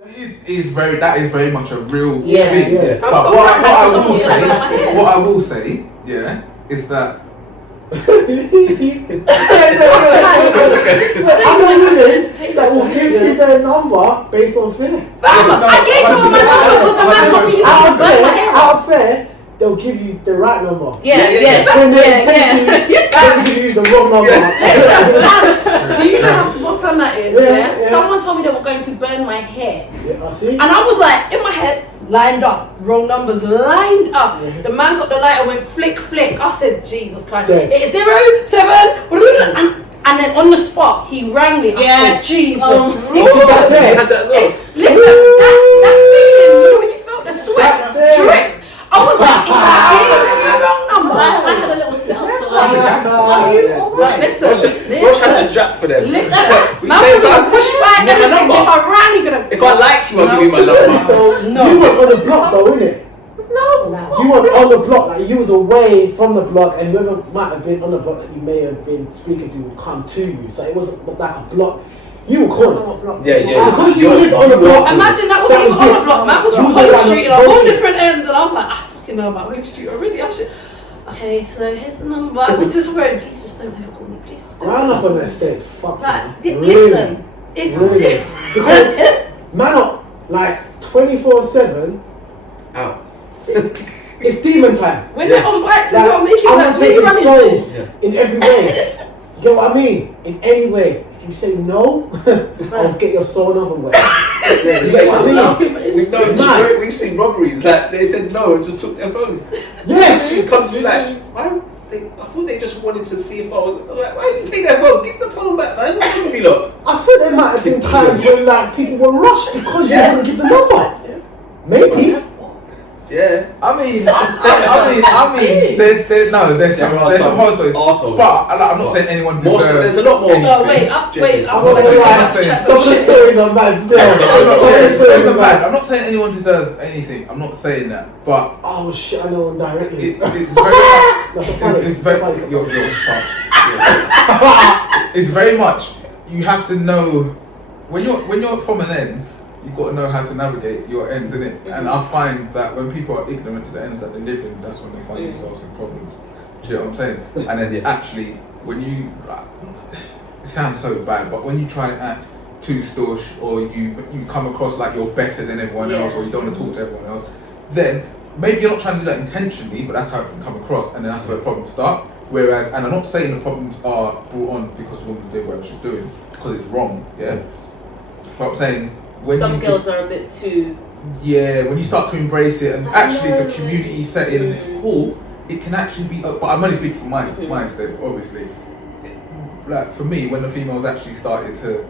That is very much a real thing. Yeah. But what I will say, yeah, is that I that will give you their number based on fear. I gave someone my number because the man told me he was burn my hair out of fear, they'll give you the right number. When they use the wrong number. Do you know how spot on that is? Yeah. Someone told me they were going to burn my hair. Yeah, I see. And I was like, in my head, lined up, wrong numbers lined up. Yeah. The man got the light and went flick. I said, Jesus Christ. Yeah. It's 0, 7, and then on the spot, he rang me. I said, Jesus. That there. Listen, that feeling, you know when you felt the sweat drip. I was like, the wrong number. I had a little setup. Listen. What's had the strap for them? Listen, man was gonna push back and everything. If I ran, he gonna. If I like you, I'll give you my number. No. You were on the block though, innit? No. You were on the block, like you was away from the block, and whoever might have been on the block that you may have been speaking to would come to you. So it wasn't like a block. You were calling. Yeah. Because you lived on the block. Imagine that wasn't even on the block. Man was from Holly Street, like all different ends, and I was like, I fucking know about Holly Street already. I should. Okay, so here's the number. I went to his phone. Please just don't ever call me. Please just don't. Growing up on that stage, fuck Like, you. listen, it's different. Because man up like 24/7. Out. It's demon time. When they're on bikes, Like, as well, making I'm works. When taking you run souls into in every way. You get what I mean? In any way. If you say no, I'll get your soul another way. You get what I mean? We've seen robberies. Like they said no and just took their phone. Yes. She's come to me like, why? I thought they just wanted to see if I was. I'm like, why did you take their phone? Give the phone back, man. Don't give me look. I said there might have been times when like people were rushed because you wouldn't give the number. Maybe. Yeah. I mean, there's some horror stories, but I'm not saying anyone deserves. There's a lot more. No, wait. Some of the stories are bad still. I'm not saying anyone deserves anything. I'm not saying that, but oh shit, I know one directly. It's very. That's funny. You're fucked. Yeah. It's very much. You have to know when you're from an end. You've got to know how to navigate your ends, innit? Mm-hmm. And I find that when people are ignorant to the ends that they live in, that's when they find themselves in problems. Do you know what I'm saying? And then actually, when you, it sounds so bad, but when you try and act too staush, or you come across like you're better than everyone else, or you don't want to talk to everyone else, then maybe you're not trying to do that intentionally, but that's how it can come across, and then that's where problems start. Whereas, and I'm not saying the problems are brought on because the woman did whatever she's doing, because it's wrong, yeah? But I'm saying, when some girls are a bit too. Yeah, when you start to embrace it, and actually it's a community setting and it's cool, it can actually be. But I'm only speaking from my state, obviously. Like for me, when the females actually started to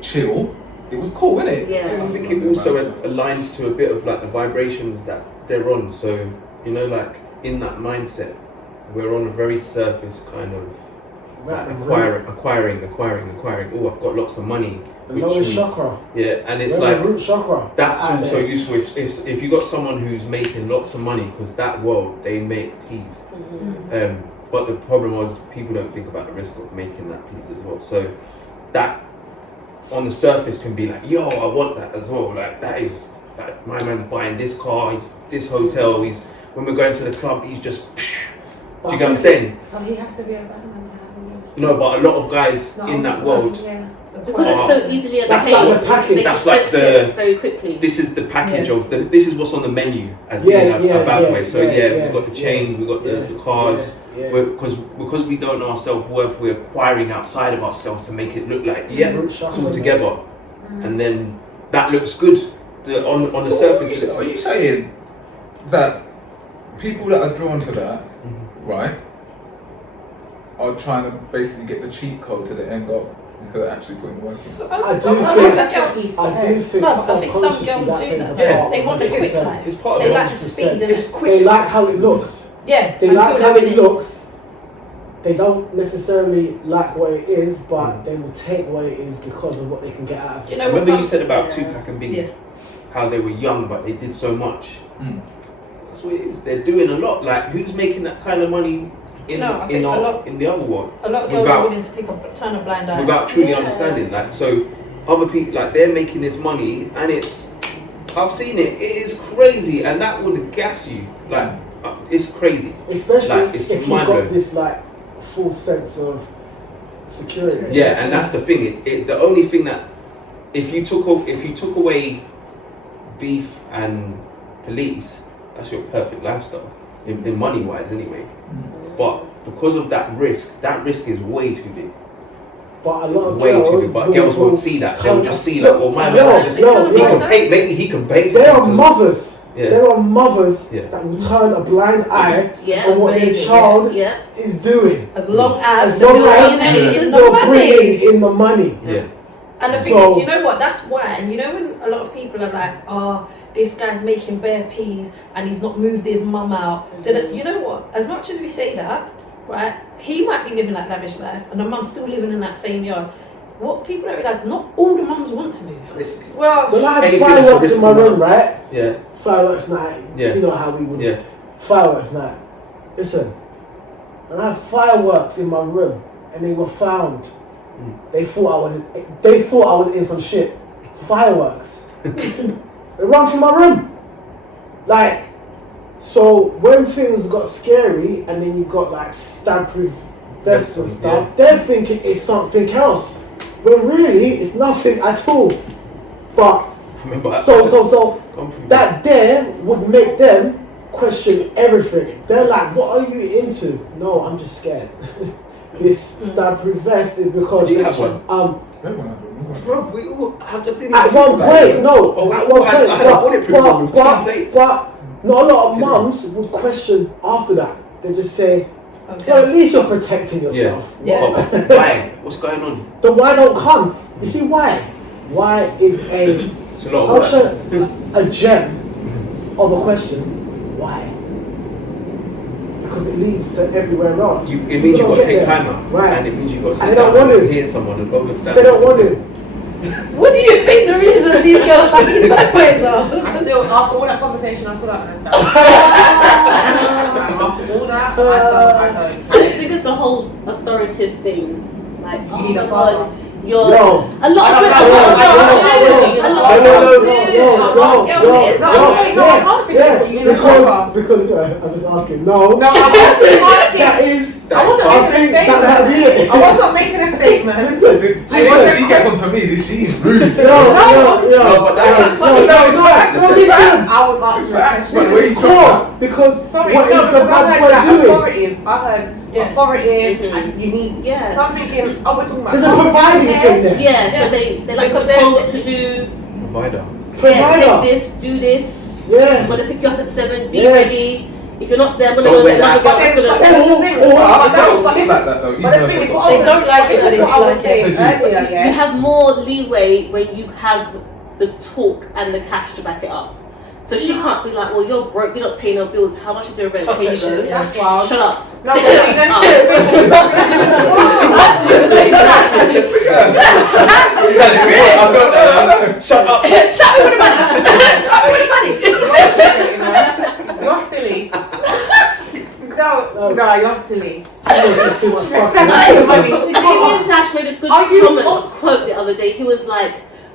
chill, it was cool, wasn't it? Yeah. I think it also aligns to a bit of like the vibrations that they're on. So you know, like in that mindset, we're on a very surface kind of. Like acquiring. Oh, I've got lots of money. The lowest chakra. Yeah, and it's like root chakra. That's also useful if you got someone who's making lots of money, because that world they make peas. Mm-hmm. But the problem was people don't think about the risk of making that peas as well. So that on the surface can be like, yo, I want that as well. Like that is like my man's buying this car, he's this hotel, he's when we're going to the club, he's just. Do you get what I'm saying? So he has to be a bad man. No, but a lot of guys in that world, because it's so easily that's like the package. That's like the very quickly. This is the package of this is what's on the menu as being a bad way. So we've got the chain, we've got the cars. Because we don't know our self-worth, we're acquiring outside of ourselves to make it look like it's all together, and then that looks good on the surface. Are you saying that people that are drawn to that, right? Are trying to basically get the cheat code to the end goal instead of actually putting the work in. I do think some girls do that. Yeah. They want the quick life. It's part of they it. like the speed and the quick. They like how it looks. Yeah. They like how it looks. They don't necessarily like what it is, but they will take what it is because of what they can get out of it. Remember you said about Tupac and Biggie, how they were young but they did so much. That's what it is. They're doing a lot. Like who's making that kind of money? In the other world, a lot of girls are willing to turn a blind eye without truly understanding. Like, so other people, like they're making this money, and it's I've seen it. It is crazy, and that would gas you. Like, it's crazy. Especially Like, it's if you've mind-blowing. got this like full sense of security. Yeah, and that's the thing. The only thing that if you took away beef and police, that's your perfect lifestyle in money wise, anyway. But because of that risk is way too big. But a lot of Way too girls, big. But girls won't see that. They'll just see like, well, my no, man's just no, he no. can pay. Maybe he can pay. For There are it to- mothers. Yeah. There are mothers Yeah. that will turn a blind eye Yeah, from what their baby, child yeah. is doing. As long as As long you're as bringing in the you're money. bringing in the money. Yeah. And the thing So- is, you know what? That's why. And you know when a lot of people are like, "Oh, this guy's making bare peas and he's not moved his mum out." You know what? As much as we say that, right? He might be living that lavish life, and the mum's still living in that same yard. What people don't realise, not all the mums want to move. Risk. Well, When I had Anything that's a fireworks risk in my in room, life. right? Yeah. Fireworks night. Yeah. You know how we would. Yeah. Fireworks night. Listen, when I had fireworks in my room and they were found, they thought I was in some shit. Fireworks. They run from my room. Like, so when things got scary and then you got like stab-proof vests and stuff, they're thinking it's something else. When really it's nothing at all. But Remember that? so that there would make them question everything. They're like, what are you into? No, I'm just scared. This stab-proof vest is because Do you have one? Everyone had one. Bro, we all have the thing. at one point, no. Oh, we At all one had, point, I had a bulletproof one with 2 plates. but not a lot of mums would question after that. They just say, okay. well, at least you're protecting yourself. Yeah. Oh, why? What's going on? The why don't come. You see why? Why is It's a lot of such work. a gem of a question. Why? Because it leads to everywhere else. It means People you've don't got to get take there. time out. Right. And it means you've got to And sit they don't down want and to. hear someone and understand. They don't want to. What do you think the reason these girls like these bad boys are? I still, after all that conversation, I still don't understand. After all that, I don't. I just think it's the whole authoritative thing. Like, You oh need my a father. God, you're No. a lot of I girls don't do. A lot of girls do. Because I'm just asking. No, No, I'm asking. that is. I wasn't I making think a statement. that be it. I was not making a statement. Listen, She gets onto me. She's rude. No, but that is- no, it's not. No, listen. I was asking a question. But the way It's you core because Sorry, what is no, the because I bad heard boy that doing? authoritative. I heard Yeah. authoritative Mhm. and unique. Yeah. So I'm thinking, oh, we're talking about. There's a providing thing there. Yeah, Yeah. so they like Because to tell what they're- to do. Provider. Yeah, Provider. take this, do this. Yeah. I'm gonna pick you up at 7. Be Yes. ready. If you're not there, I'm gonna Don't go wear let another that. girl. But that's then, gonna- but that's the thing. But But it's that's like that though. But the thing is, what I They was- don't like this it, but is they what do I was like it. saying They do. earlier, You yeah. have more leeway when you have the talk and the cash to back it up. So she can't be like, well, you're broke, you're not paying no bills. How much is your rent? Can you Shit, go? yeah. That's wild. Shut up. No, but see, that's the thing. What did you say that? I've got shut up. Slap me with the money. Slap me with the money. You're silly. No, you're silly. It's too much fucking. Damien Dash made a good Are you- quote the other day. He was like,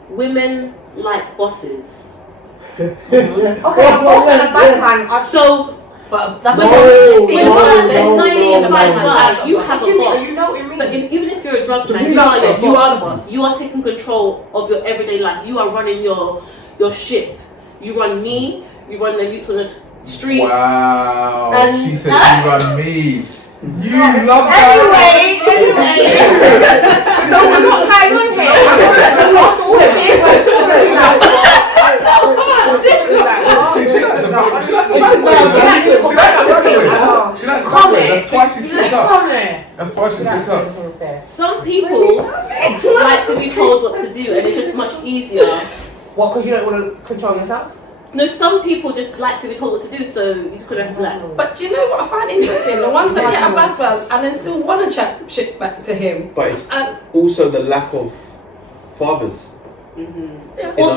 women like bosses. Okay, a boss and a bad man are So But that's No, not what you see. no, There's no, no no, see in the no, bad no. man. like, you have a Jimmy, boss. you know what I mean? But even if you're a drug man, We you love are your that. You boss. are the boss. You are taking control of your everyday life. You are running your ship. You run me. You run the youth on the streets. Wow. And- She said you run me. You love that. Anyway. No, we're not carrying on here. After all of this, I'm still gonna be like, She likes the back. She likes the Listen, back way. no, She likes the back way. She likes the back way. That's why she sits up. Come here. That's why she sits up. Some people like to be told what to do, and it's just much easier. What, because you don't want to control yourself? No, some people just like to be told what to do, so you could have like. But do you know what I find interesting? The ones that get a bad buzz and then still want to chat shit back to him. But it's And also the lack of fathers. Or in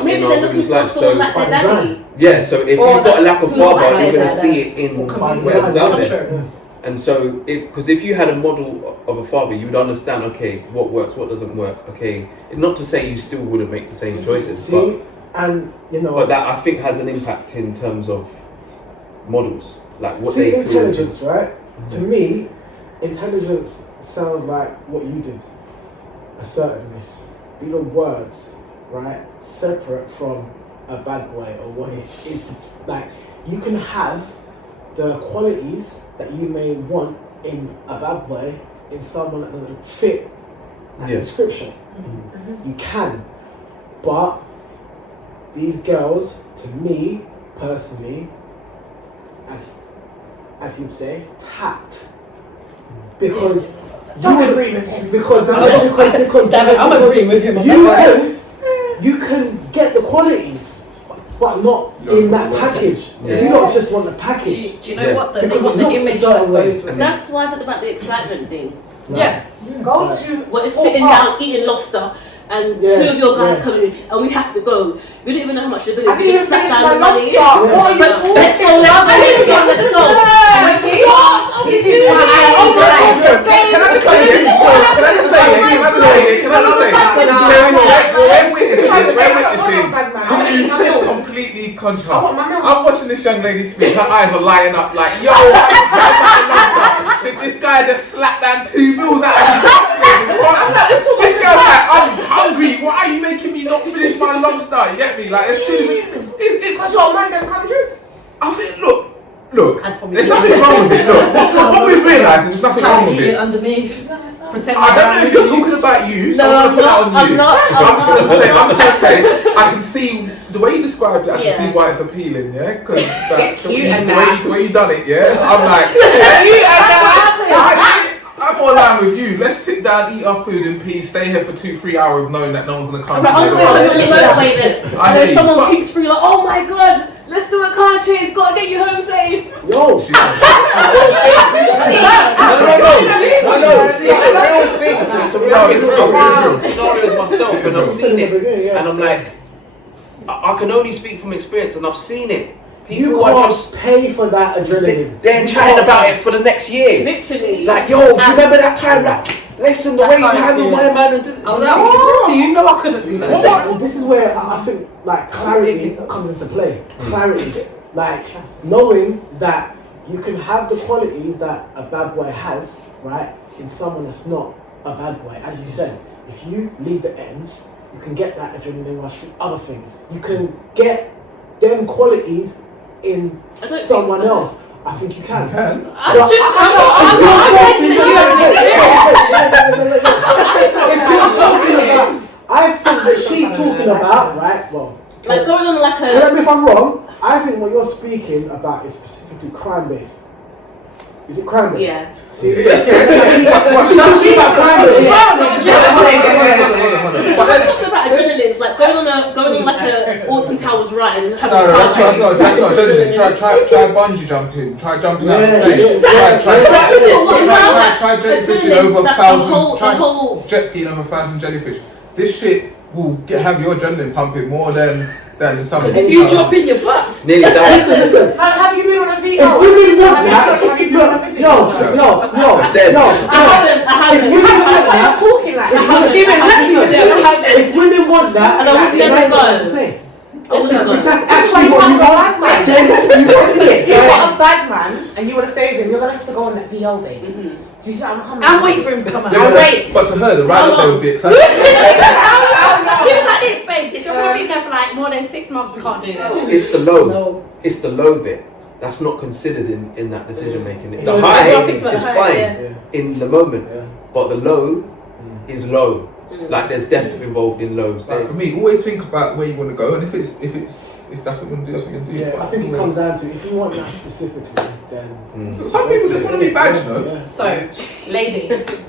maybe our they're looking women's for lives, someone so- like their daddy. Yeah, so if Or you've got a lack of who's father, like you're going that, to see it in completely whatever's out there. contrary. And so, because if you had a model of a father, you would understand, okay, what works, what doesn't work, okay. Not to say you still wouldn't make the same choices, See, And you know, But that I think has an impact in terms of models, like what see they feel. intelligence, right? To me, intelligence sounds like what you did. Assertiveness. These are words, right? Separate from a bad boy or what it is. Like you can have the qualities that you may want in a bad boy in someone that doesn't fit that description. You can, but these girls, to me personally, as you'd say, tact. Because Don't agree with him. because Damn it, I'm agreeing with him on you that you can get the qualities, but not in that package. Yeah. You don't just want the Do package. you know what though? They Because want it the looks a image that certain way. goes with it. That's why I said about the excitement thing. Yeah. Go to What is Fort sitting Park. down eating lobster and Yeah, 2 of your guys yeah. coming in and we have to go. You don't even know how much you're I doing. didn't even Sat finish down my the money. lobster. What are you But talking let's go, let's go, let's go. This is why I Oh my like. God, Can I just say it? Can I just say it? We're witnessing two completely contrast. I want my milk. I'm watching this young lady speak. Her eyes are lighting up like, yo, this guy just slapped down 2 bills out of me. This girl's like, I'm hungry. Why are you making me not finish my lobster? You get me? Like, there's two. Because your man don't come true. I think, look, I'd probably there's do nothing it. wrong with it. Look, what we've realised is there's nothing wrong with Eat it it. underneath. Pretend I don't know if you're talking about you, so No, I'm I'm gonna put that on not, you. I'm not. I'm just gonna say, I can see the way you described it. I can see why it's appealing, yeah. Because that's the cute and way you done it, yeah. I'm like, I'm all aligned with you. Let's sit down, eat our food in peace, stay here for 2-3 hours, knowing that no one's gonna come. I'm on the motorway then. I And then see, someone but- peeks through like, oh my god, let's do a car chase, gotta get you home safe. Yo, No, it's a real thing. It's a real No, thing. it's real, I've been it's in scenarios myself and I've seen it, Yeah. and I'm like, I can only speak from experience, and I've seen it. You People are can't just pay for that adrenaline. they're chatting about it for the next year. Literally. Like, yo, do you remember that time? Like, listen, the That way you kind of handled my feelings. man and did. I was like, oh, so you know I couldn't do that. This is where I think like clarity comes into play. Clarity, like knowing that you can have the qualities that a bad boy has, right, in someone that's not a bad boy. As you said, if you leave the ends, you can get that adrenaline rush from other things. You can get them qualities in I don't someone think so. else. I think you can. You can. I'm not against that you haven't experienced. If you're talking about, I think that she's talking about, right? Well, Like going on like correct me if I'm wrong. I think what you're speaking about is specifically crime based. Is it crime based? Yeah. See, But We're talking about adrenaline, it's like going on like a Alton Towers ride and having a car that's chase. not adrenaline. Try bungee jumping. Try jumping out of a Yeah, plane. yeah. Try jellyfishing Adrenaline, over like 1,000. the whole Jet skiing over 1,000 jellyfish. This shit will have your adrenaline pumping more than some. If you drop in, you're fucked. Nearly died. Listen. Have you been on a VO? If women want that, Have you been on a VO? no. It's dead. I haven't. If women want That's why that, you're talking like that. She been lucky with them. if women want that, And I would then never ain't got go. nothing to say. Listen, If that's That's why actually you what you want want, a bad man. then you want If it. you want a bad man and you want to stay with him, you're gonna have to go on that VO, babe. Do you see what I'm coming? And wait for him to come out. And wait. But to her, the ride up there would be exciting. She was like this, babes. If you're probably there for like more than 6 months, we can't do this. It's the low. No. It's the low bit. That's not considered in that decision making. The So high everyone thinks about is the high, fine yeah. in the moment, Yeah. but the low is low. Like there's death involved in lows. Like for me, always think about where you want to go, and if that's what you want to do, that's what you want to do. Yeah, But I think it always- comes down to if you want that specifically, then. Some people just want to be bad, you know. Yeah. So, ladies,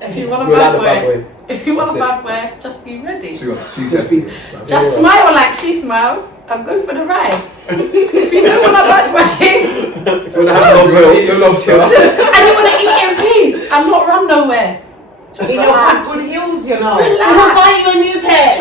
if you want a We're bad allowed a bad boy, boy. if you want a That's bad boy, just be ready. She Just be- Just smile like she smiled and go for the ride. If you don't want a bad boy We'll have no grill. eat your lobster. and you want to eat in peace and not run nowhere, just You know, relax. got good heels, you know. I'm gonna buy you a new pair.